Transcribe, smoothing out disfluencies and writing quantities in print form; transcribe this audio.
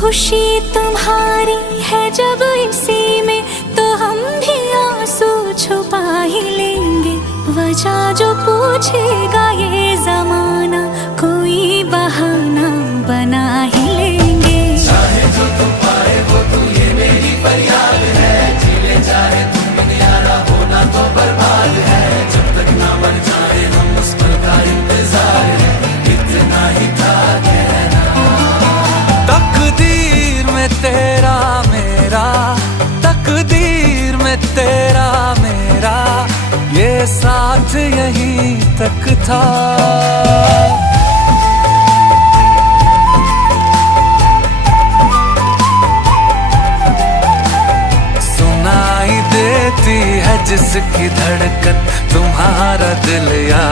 खुशी तुम्हारी है जब इसी में, तो हम भी आंसू छुपा ही लेंगे। वजह जो पूछेगा ये जमाना, कोई बहाना बना ही लेंगे। चाहे जो तुम पाए वो तू, ये मेरी फरियाद है। जीले चाहे तुम दुनियारा, होना तो बर्बाद है। जब तक ना बन जाए हम, उस पल का इंतजार है। इतना ही था कहना। तकदीर में तेरा मेरा, तकदीर में तेरा मेरा, ये साथ यहीं तक था। सुनाई देती है जिसकी धड़कन, तुम्हारा दिल या